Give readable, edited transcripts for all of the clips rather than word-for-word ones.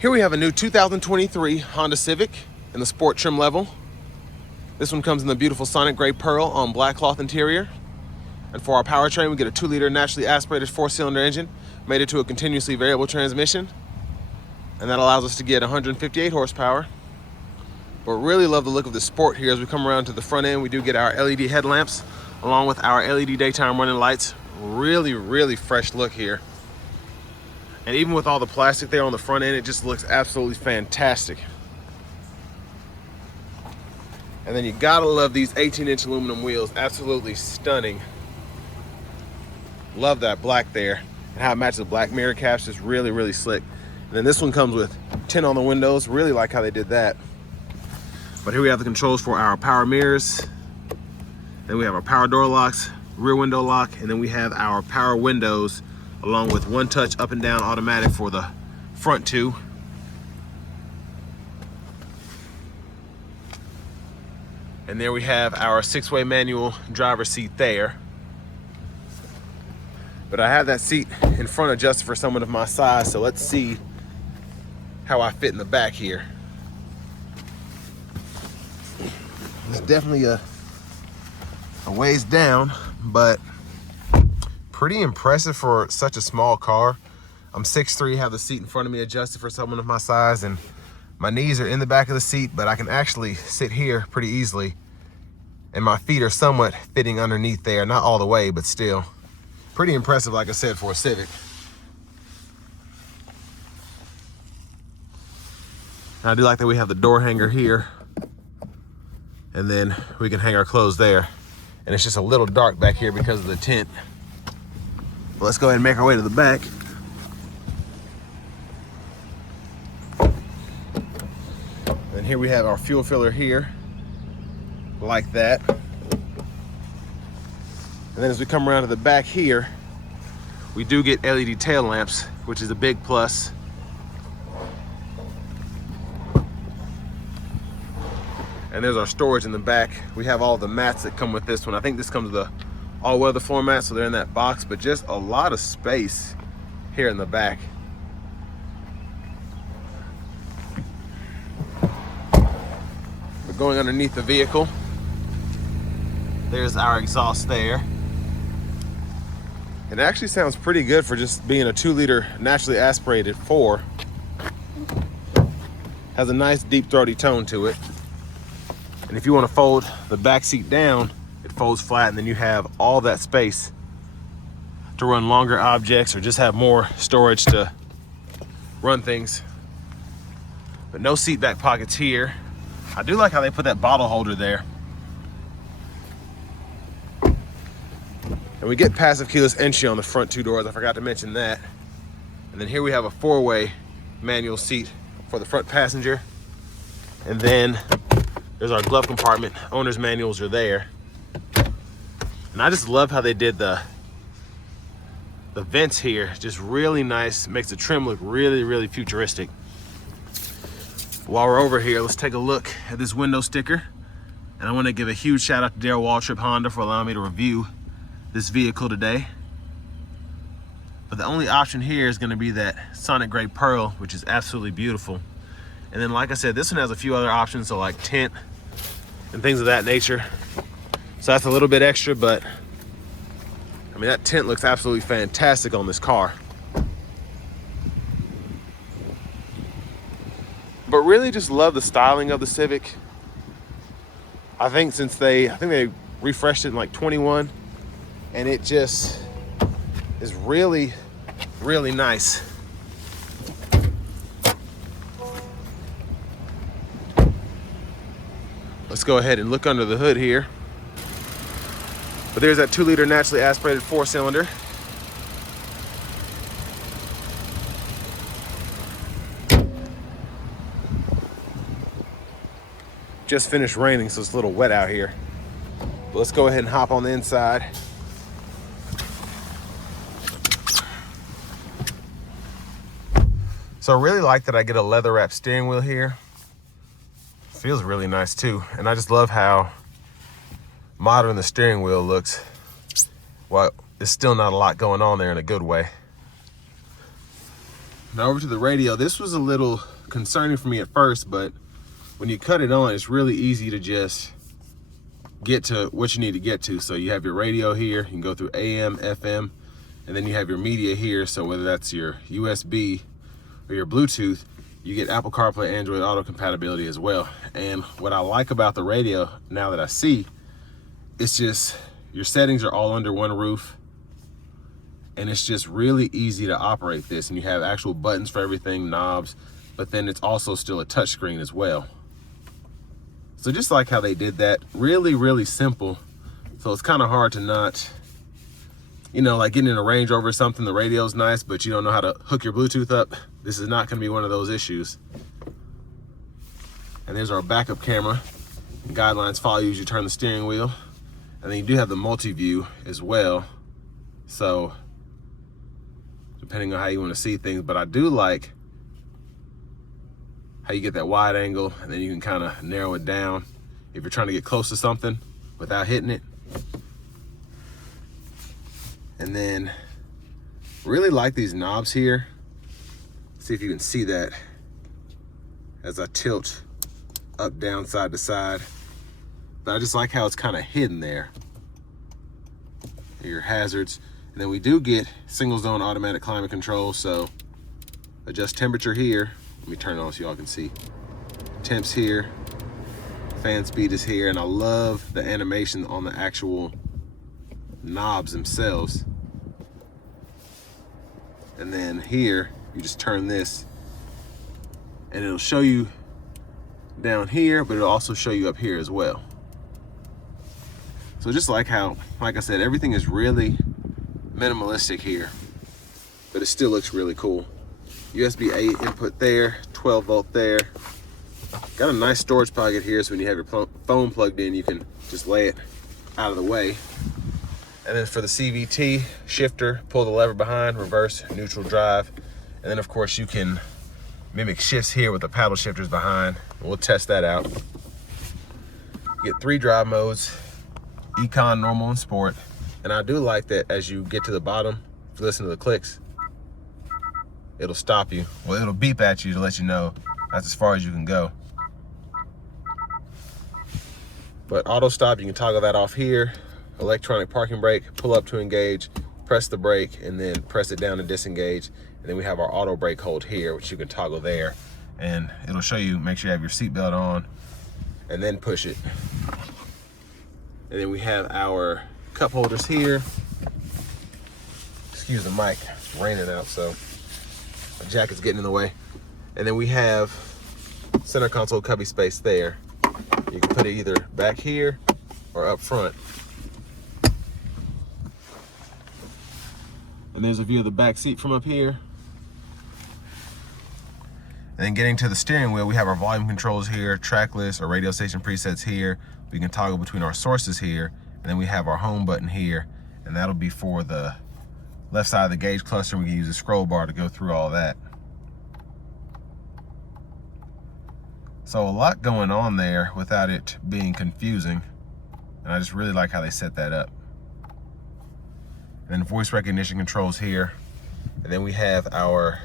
Here we have a new 2023 Honda Civic in the sport trim level. This one comes in the beautiful Sonic Gray Pearl on black cloth interior. And for our powertrain, we get a 2-liter naturally aspirated 4-cylinder engine mated to a continuously variable transmission. And that allows us to get 158 horsepower. But really love the look of the Sport here. As we come around to the front end, we do get our LED headlamps along with our LED daytime running lights. Really fresh look here. And even with all the plastic there on the front end, it just looks absolutely fantastic. And then you gotta love these 18-inch aluminum wheels, absolutely stunning. Love that black there and how it matches the black mirror caps, just really slick. And then this one comes with tint on the windows, really like how they did that. But here we have the controls for our power mirrors. Then we have our power door locks, rear window lock, and then we have our power windows along with one touch up and down automatic for the front two. And there we have our 6-way manual driver's seat there. But I have that seat in front adjusted for someone of my size, so let's see how I fit in the back here. It's definitely a ways down, but pretty impressive for such a small car. I'm 6'3", have the seat in front of me adjusted for someone of my size, and my knees are in the back of the seat, but I can actually sit here pretty easily. And my feet are somewhat fitting underneath there, not all the way, but still. Pretty impressive, like I said, for a Civic. And I do like that we have the door hanger here, and then we can hang our clothes there. And it's just a little dark back here because of the tint. Let's go ahead and make our way to the back. And here we have our fuel filler here, like that. And then as we come around to the back here, we do get LED tail lamps, which is a big plus. And there's our storage in the back. We have all the mats that come with this one. I think this comes with a all-weather floor mat, so they're in that box, but just a lot of space here in the back. We're going underneath the vehicle. There's our exhaust there. It actually sounds pretty good for just being a 2-liter naturally aspirated 4. Has a nice deep throaty tone to it. And if you want to fold the back seat down, it folds flat, and then you have all that space to run longer objects or just have more storage to run things. But no seat back pockets here. I do like how they put that bottle holder there. And we get passive keyless entry on the front 2 doors. I forgot to mention that. And then here we have a 4-way manual seat for the front passenger. And then there's our glove compartment. Owner's manuals are there. And I just love how they did the vents here. Just really nice. Makes the trim look really futuristic. While we're over here, let's take a look at this window sticker. And I want to give a huge shout out to Darrell Waltrip Honda for allowing me to review this vehicle today. But the only option here is going to be that Sonic Gray Pearl, which is absolutely beautiful. And then, like I said, this one has a few other options, so like tint and things of that nature. So that's a little bit extra, but I mean, that tint looks absolutely fantastic on this car. But really just love the styling of the Civic. I think they refreshed it in like 21, and it just is really nice. Let's go ahead and look under the hood here. But there's that 2-liter naturally aspirated 4-cylinder. Just finished raining, so it's a little wet out here. But let's go ahead and hop on the inside. So I really like that I get a leather wrap steering wheel here. Feels really nice too. And I just love how modern the steering wheel looks. Well, there's still not a lot going on there in a good way. Now over to the radio. This was a little concerning for me at first, but when you cut it on, it's really easy to just get to what you need to get to. So you have your radio here, you can go through AM, FM, and then you have your media here. So whether that's your USB or your Bluetooth, you get Apple CarPlay, Android Auto compatibility as well. And what I like about the radio, now that I see, it's just your settings are all under one roof, and it's just really easy to operate this. And you have actual buttons for everything, knobs, but then it's also still a touch screen as well. So just like how they did that, really, really simple. So it's kind of hard to not, you know, like getting in a Range Rover or something, the radio's nice, but you don't know how to hook your Bluetooth up. This is not gonna be one of those issues. And there's our backup camera. Guidelines follow you as you turn the steering wheel. And then you do have the multi-view as well. So depending on how you want to see things, but I do like how you get that wide angle, and then you can kind of narrow it down if you're trying to get close to something without hitting it. And then really like these knobs here. See if you can see that as I tilt up, down, side to side. But I just like how it's kind of hidden there. Your hazards. And then we do get single zone automatic climate control, so adjust temperature here. Let me turn it on so y'all can see. Temps here, fan speed is here, and I love the animation on the actual knobs themselves. And then here, you just turn this, and it'll show you down here, but it'll also show you up here as well. So just like how, like I said, everything is really minimalistic here, but it still looks really cool. USB 8 input there, 12 volt there. Got a nice storage pocket here, so when you have your phone plugged in, you can just lay it out of the way. And then for the CVT shifter, pull the lever behind, reverse, neutral, drive. And then of course you can mimic shifts here with the paddle shifters behind. We'll test that out. You get 3 drive modes, Econ, Normal, and Sport. And I do like that as you get to the bottom, if you listen to the clicks, it'll stop you. Well, it'll beep at you to let you know that's as far as you can go. But auto stop, you can toggle that off here. Electronic parking brake, pull up to engage, press the brake, and then press it down to disengage. And then we have our auto brake hold here, which you can toggle there. And it'll show you, make sure you have your seatbelt on, and then push it. And then we have our cup holders here. Excuse the mic, it's raining out, so my jacket's getting in the way. And then we have center console cubby space there. You can put it either back here or up front. And there's a view of the back seat from up here. And then getting to the steering wheel, we have our volume controls here, track list, our radio station presets here. We can toggle between our sources here. And then we have our home button here. And that'll be for the left side of the gauge cluster. We can use a scroll bar to go through all that. So a lot going on there without it being confusing. And I just really like how they set that up. And then voice recognition controls here. And then we have our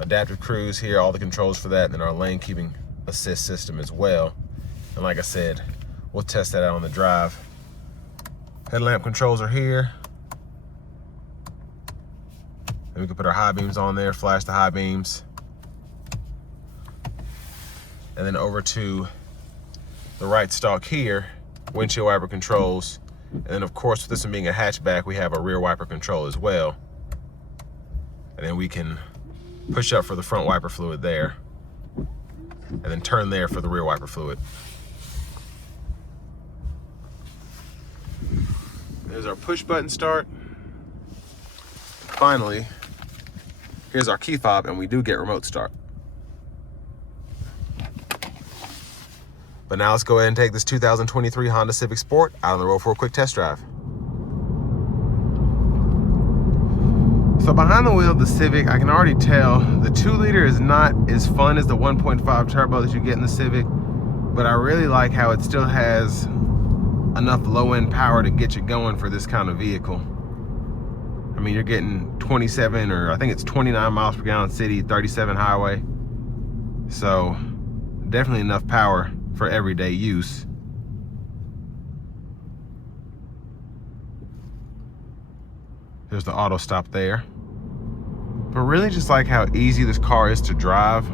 adaptive cruise here, all the controls for that, and then our lane keeping assist system as well. And like I said, we'll test that out on the drive. Headlamp controls are here. And we can put our high beams on there, flash the high beams. And then over to the right stalk here, windshield wiper controls. And then of course, with this one being a hatchback, we have a rear wiper control as well. And then we can push up for the front wiper fluid there. And then turn there for the rear wiper fluid. There's our push button start. Finally, here's our key fob, and we do get remote start. But now let's go ahead and take this 2023 Honda Civic Sport out on the road for a quick test drive. So behind the wheel of the Civic, I can already tell the 2-liter is not as fun as the 1.5 turbo that you get in the Civic, but I really like how it still has enough low-end power to get you going for this kind of vehicle. I mean, you're getting 27, or I think it's 29 miles per gallon city, 37 highway. So definitely enough power for everyday use. There's the auto stop there. But really just like how easy this car is to drive.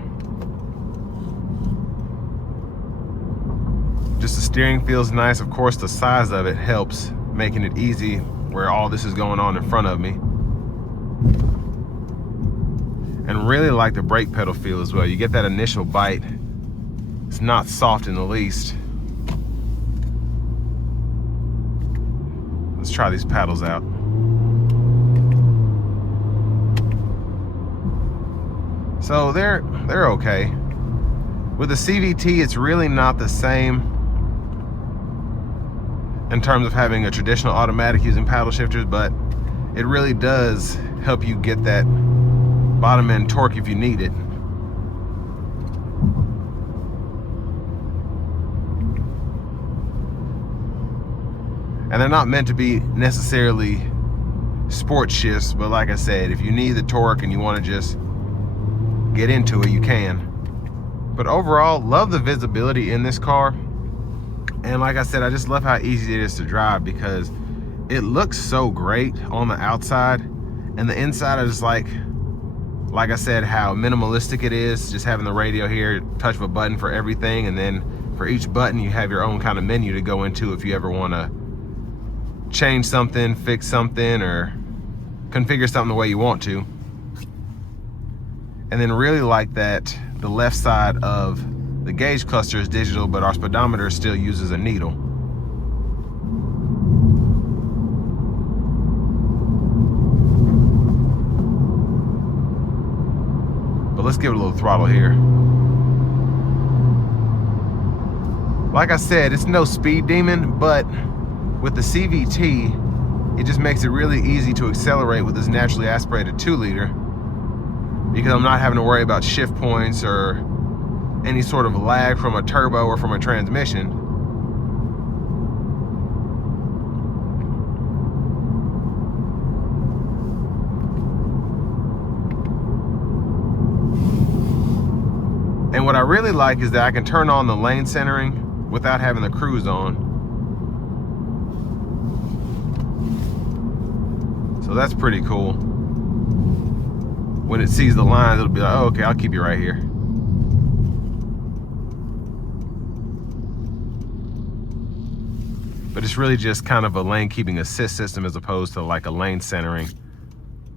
Just the steering feels nice. Of course, the size of it helps, making it easy where all this is going on in front of me. And really like the brake pedal feel as well. You get that initial bite. It's not soft in the least. Let's try these paddles out. So they're okay. With the CVT, it's really not the same in terms of having a traditional automatic using paddle shifters, but it really does help you get that bottom end torque if you need it. And they're not meant to be necessarily sport shifts, but like I said, if you need the torque and you want to just get into it, you can. But overall, love the visibility in this car. And like I said, I just love how easy it is to drive because it looks so great on the outside, and the inside I just like I said, how minimalistic it is, just having the radio here, touch of a button for everything, and then for each button you have your own kind of menu to go into if you ever want to change something, fix something, or configure something the way you want to. And then really like that the left side of the gauge cluster is digital, but our speedometer still uses a needle. But let's give it a little throttle here. Like I said, it's no speed demon, but with the CVT, it just makes it really easy to accelerate with this naturally aspirated 2-liter. Because I'm not having to worry about shift points or any sort of lag from a turbo or from a transmission. And what I really like is that I can turn on the lane centering without having the cruise on. So that's pretty cool. When it sees the lines, it'll be like, oh, okay, I'll keep you right here. But it's really just kind of a lane keeping assist system as opposed to like a lane centering.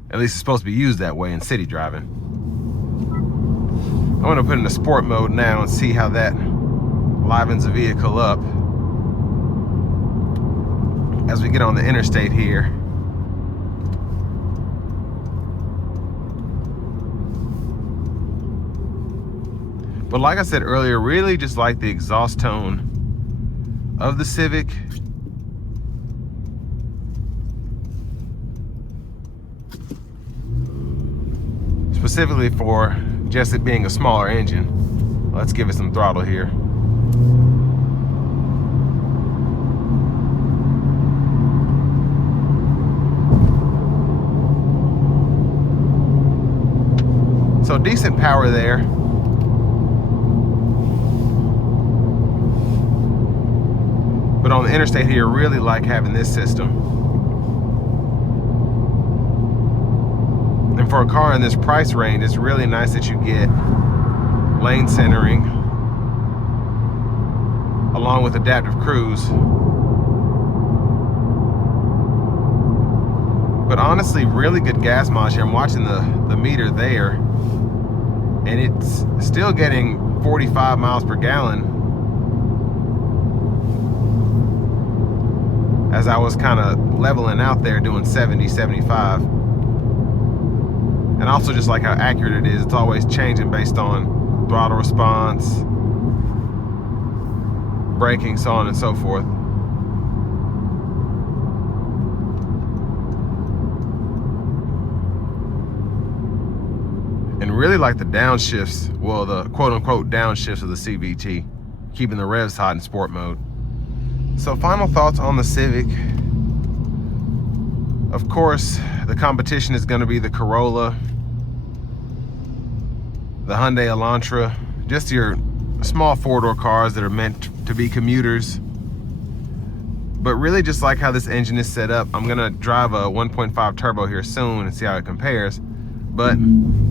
At least it's supposed to be used that way in city driving. I'm gonna put it in the sport mode now and see how that livens the vehicle up as we get on the interstate here. But like I said earlier, really just like the exhaust tone of the Civic. Specifically for just it being a smaller engine. Let's give it some throttle here. So decent power there. But on the interstate here, really like having this system. And for a car in this price range, it's really nice that you get lane centering along with adaptive cruise. But honestly, really good gas mileage here. I'm watching the meter there, and it's still getting 45 miles per gallon as I was kind of leveling out there doing 70, 75. And also just like how accurate it is, it's always changing based on throttle response, braking, so on and so forth. And really like the downshifts, well, the quote-unquote downshifts of the CVT, keeping the revs hot in sport mode. So final thoughts on the Civic. Of course, the competition is going to be the Corolla, the Hyundai Elantra, just your small four-door cars that are meant to be commuters. But really, just like how this engine is set up, I'm gonna drive a 1.5 turbo here soon and see how it compares. But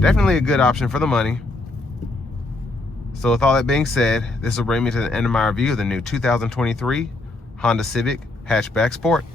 definitely a good option for the money. So with all that being said, this will bring me to the end of my review of the new 2023 Honda Civic Hatchback Sport.